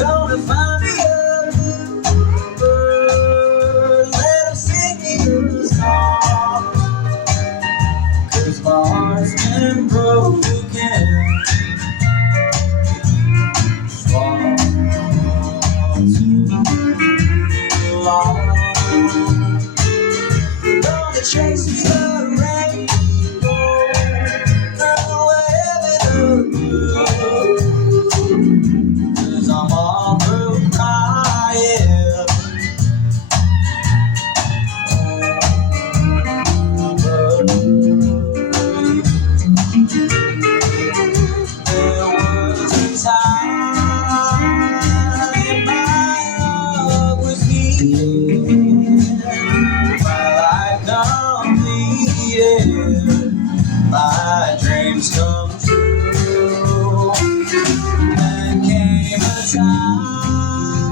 Gonna find me a bluebird, let him sing me a song. 'Cause my heart's been broken for too long. Gonna chase me the rainbow through heaven of blue. 'Cause I'm all through crying over you. There was a time my love was needed, my life completed, my dreams come true. There came a time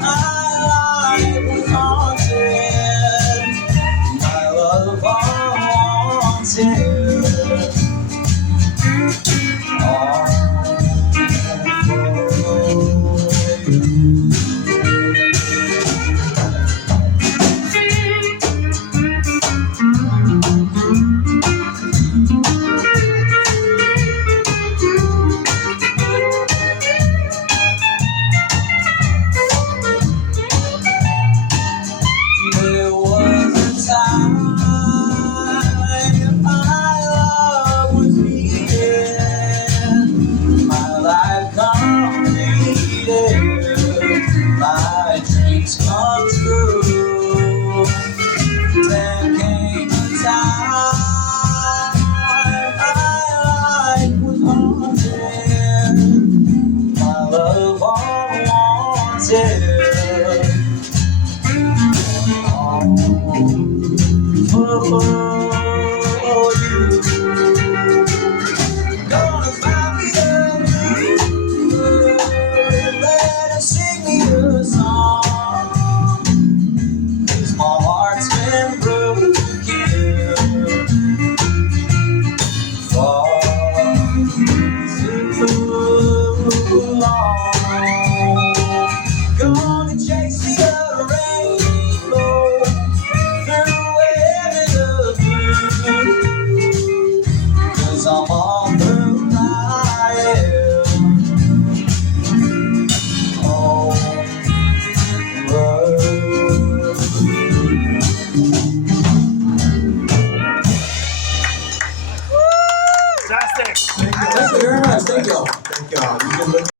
my life was haunted, my love unwanted. All for you. There was a time my love was needed, my life completed, my dreams come true. There came a time my life was haunted, my love unwanted. For you, gonna find me a bluebird, let him sing me a song. 'Cause my heart's been broken for too long. Gonna chase me a rainbow through heaven of blue. 'Cause I'm all through crying over Fantastic. Thank you very much. Thank you. Thank you.